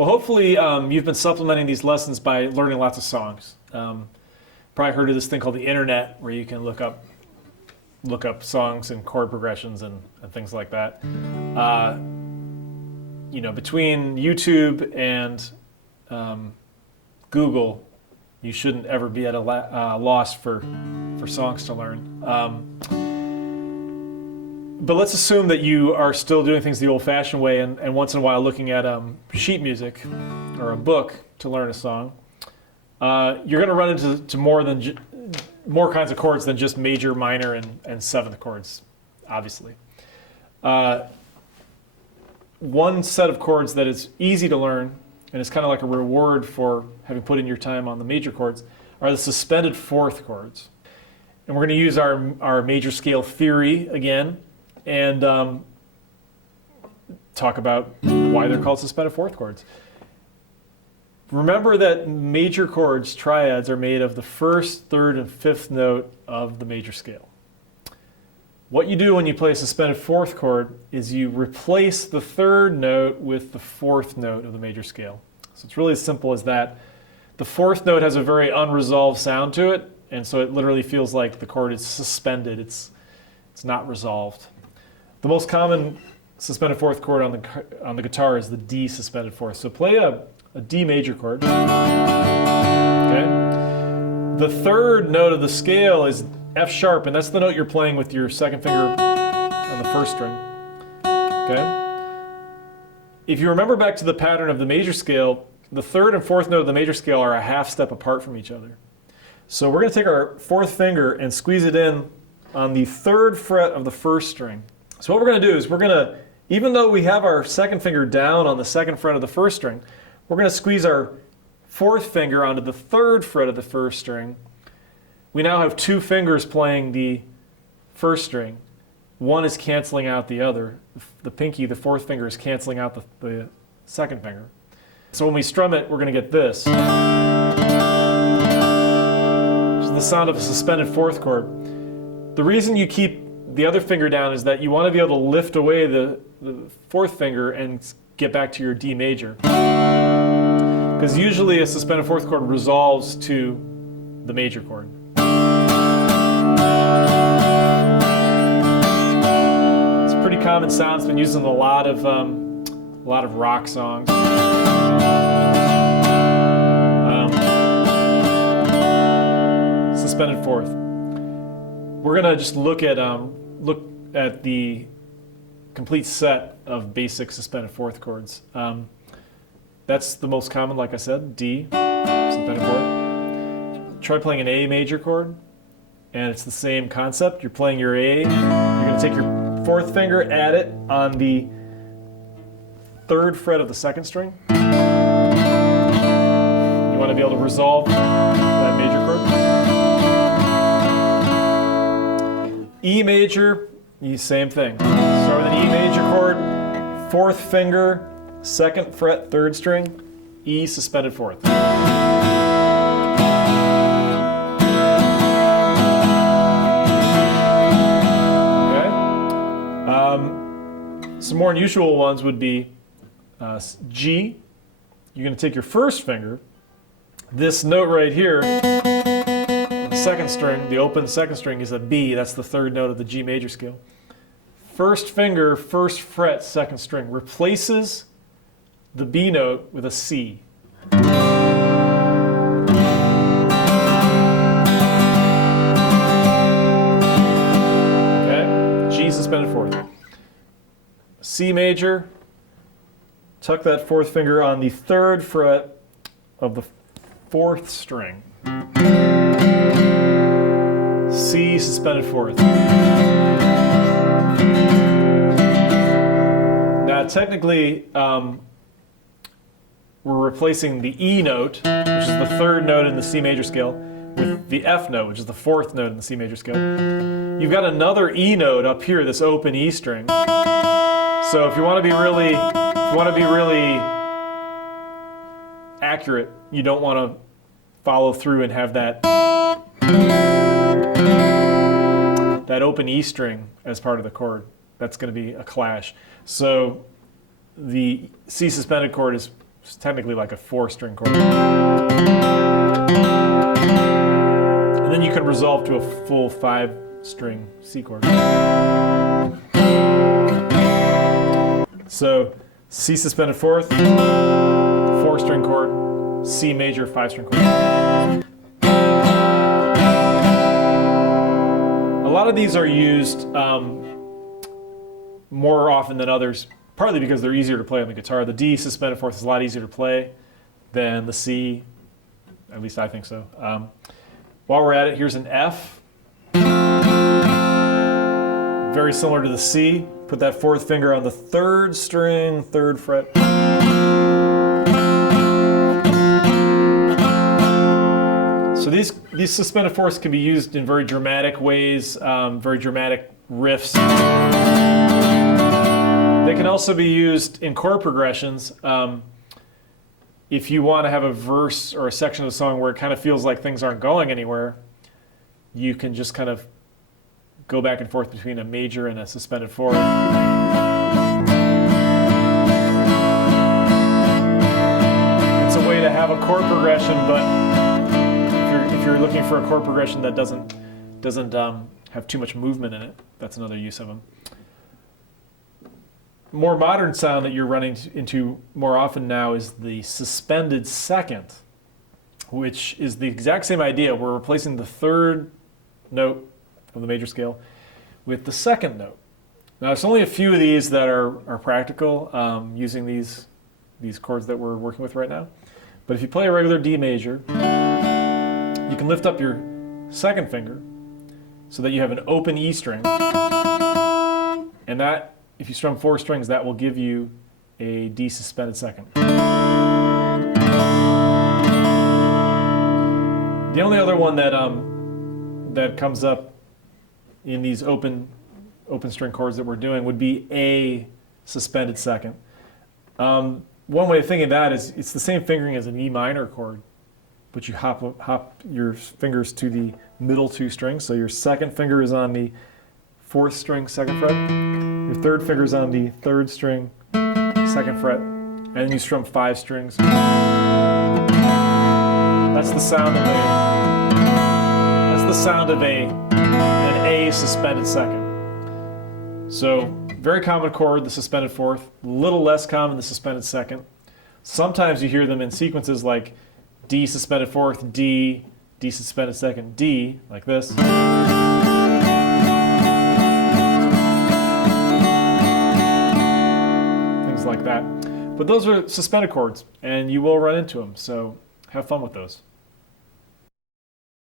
Well, hopefully you've been supplementing these lessons by learning lots of songs. Probably heard of this thing called the internet, where you can look up songs and chord progressions and things like that. Between YouTube and Google, you shouldn't ever be at a loss for songs to learn. But let's assume that you are still doing things the old-fashioned way and once in a while looking at sheet music or a book to learn a song. You're going to run into more kinds of chords than just major, minor, and seventh chords, obviously. One set of chords that is easy to learn, and it's kind of like a reward for having put in your time on the major chords, are the suspended fourth chords. And we're going to use our major scale theory again, and talk about why they're called suspended fourth chords. Remember that major chords, triads, are made of the first, third, and fifth note of the major scale. What you do when you play a suspended fourth chord is you replace the third note with the fourth note of the major scale. So it's really as simple as that. The fourth note has a very unresolved sound to it, and so it literally feels like the chord is suspended. It's not resolved. The most common suspended fourth chord on the guitar is the D suspended fourth. So play a D major chord. Okay. The third note of the scale is F sharp, and that's the note you're playing with your second finger on the first string. Okay. If you remember back to the pattern of the major scale, the third and fourth note of the major scale are a half step apart from each other. So we're going to take our fourth finger and squeeze it in on the third fret of the first string. So what we're going to do is even though we have our second finger down on the second fret of the first string, we're going to squeeze our fourth finger onto the third fret of the first string. We now have two fingers playing the first string. One is canceling out the other. The pinky, the fourth finger, is canceling out the second finger. So when we strum it, we're going to get this, which is the sound of a suspended fourth chord. The reason you keep the other finger down is that you want to be able to lift away the fourth finger and get back to your D major. Because usually a suspended fourth chord resolves to the major chord. It's a pretty common sound. It's been used in a lot of rock songs. Suspended fourth. We're gonna just look at the complete set of basic suspended fourth chords. That's the most common, like I said, D, suspended fourth. Try playing an A major chord, and it's the same concept. You're playing your A, you're going to take your fourth finger, add it on the third fret of the second string. You want to be able to resolve that major chord. E major, same thing. Start with an E major chord, fourth finger, second fret, third string, E suspended fourth. Okay. Some more unusual ones would be G. You're going to take your first finger. This note right here, the second string, the open second string, is a B. That's the third note of the G major scale. First finger, first fret, second string replaces the B note with a C. Okay, G suspended fourth. C major, tuck that fourth finger on the third fret of the fourth string. C suspended fourth. Now technically, we're replacing the E note, which is the third note in the C major scale, with the F note, which is the fourth note in the C major scale. You've got another E note up here, this open E string. So if you want to be really accurate, you don't want to follow through and have that open E string as part of the chord. That's going to be a clash. So the C suspended chord is It's technically like a 4-string chord. And then you can resolve to a full 5-string C chord. So C suspended fourth, 4-string chord, C major, 5-string chord. A lot of these are used more often than others, partly because they're easier to play on the guitar. The D suspended fourth is a lot easier to play than the C, at least I think so. While we're at it, here's an F. Very similar to the C. Put that fourth finger on the 3rd string, 3rd fret. So these suspended fourths can be used in very dramatic ways, very dramatic riffs. They can also be used in chord progressions. If you want to have a verse or a section of the song where it kind of feels like things aren't going anywhere, you can just kind of go back and forth between a major and a suspended fourth. It's a way to have a chord progression, but if you're looking for a chord progression that doesn't have too much movement in it, that's another use of them. More modern sound that you're running into more often now is the suspended second, which is the exact same idea. We're replacing the 3rd note of the major scale with the 2nd note. Now, there's only a few of these that are practical using these chords that we're working with right now. But if you play a regular D major, you can lift up your 2nd finger so that you have an open E string, and that, if you strum 4 strings, that will give you a D suspended second. The only other one that comes up in these open string chords that we're doing would be a suspended second. One way of thinking of that is it's the same fingering as an E minor chord, but you hop your fingers to the middle 2 strings. So your 2nd finger is on the 4th string, 2nd fret. Your 3rd finger is on the 3rd string, 2nd fret, and then you strum 5 strings. That's the sound of an A suspended second. So very common chord, the suspended fourth. A little less common, the suspended second. Sometimes you hear them in sequences like D suspended fourth, D, D suspended second, D, like this. Like that. But those are suspended chords, and you will run into them, so have fun with those.